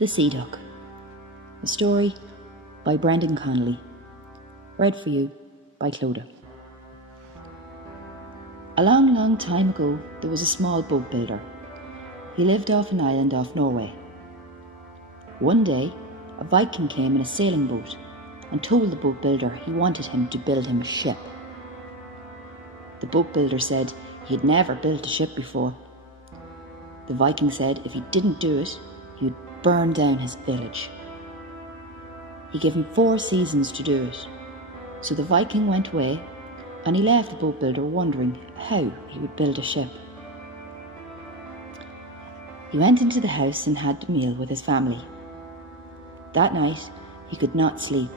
The Sea Duck. A story by Brendan Connolly. Read for you by Clodagh. A long, long time ago, there was a small boat builder. He lived off an island off Norway. One day, a Viking came in a sailing boat and told the boat builder he wanted him to build him a ship. The boat builder said he had never built a ship before. The Viking said if he didn't do it, he would burn down his village. He gave him 4 seasons to do it. So the Viking went away and he left the boat builder wondering how he would build a ship. He went into the house and had a meal with his family. That night he could not sleep,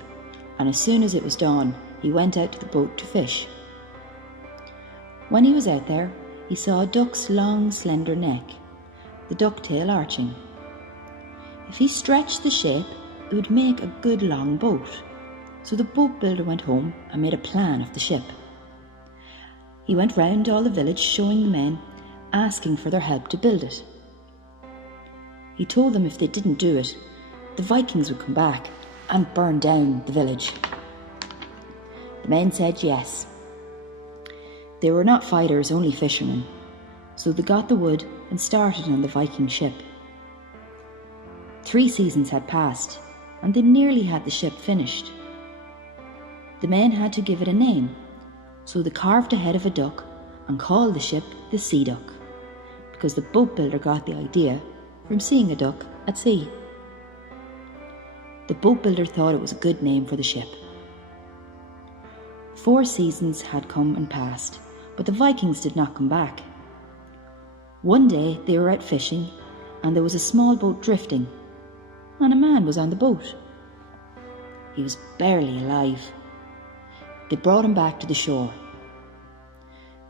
and as soon as it was dawn, he went out to the boat to fish. When he was out there, he saw a duck's long, slender neck, the ducktail arching. If he stretched the shape, it would make a good long boat. So the boat builder went home and made a plan of the ship. He went round all the village showing the men, asking for their help to build it. He told them if they didn't do it, the Vikings would come back and burn down the village. The men said yes. They were not fighters, only fishermen, so they got the wood and started on the Viking ship. 3 seasons had passed, and they nearly had the ship finished. The men had to give it a name, so they carved the head of a duck and called the ship the Sea Duck, because the boat builder got the idea from seeing a duck at sea. The boat builder thought it was a good name for the ship. 4 seasons had come and passed, but the Vikings did not come back. One day they were out fishing, and there was a small boat drifting, and a man was on the boat. He was barely alive. They brought him back to the shore.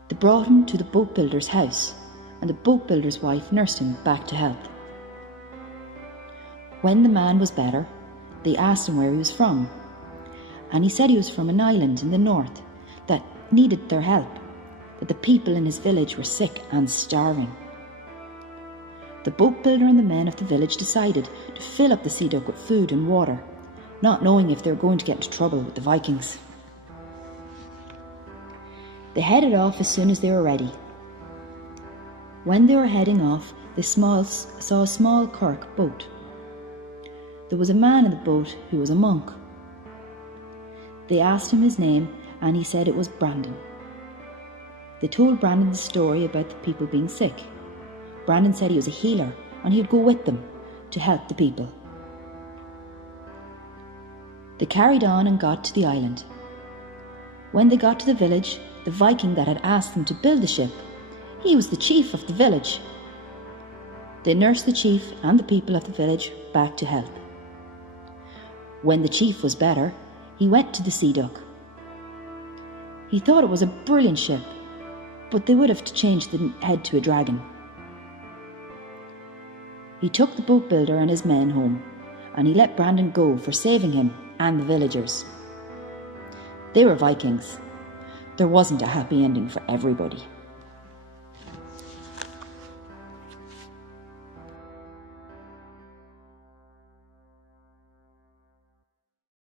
They brought him to the boat builder's house, and the boat builder's wife nursed him back to health. When the man was better, they asked him where he was from, and he said he was from an island in the north that needed their help, that the people in his village were sick and starving. The boat builder and the men of the village decided to fill up the Sea Duck with food and water, not knowing if they were going to get into trouble with the Vikings. They headed off as soon as they were ready. When they were heading off, they saw a small kirk boat. There was a man in the boat who was a monk. They asked him his name, and he said it was Brendan. They told Brendan the story about the people being sick. Brendan said he was a healer and he would go with them to help the people. They carried on and got to the island. When they got to the village, the Viking that had asked them to build the ship, he was the chief of the village. They nursed the chief and the people of the village back to health. When the chief was better, he went to the Sea Duck. He thought it was a brilliant ship, but they would have to change the head to a dragon. He took the boat builder and his men home, and he let Brendan go for saving him and the villagers. They were Vikings. There wasn't a happy ending for everybody.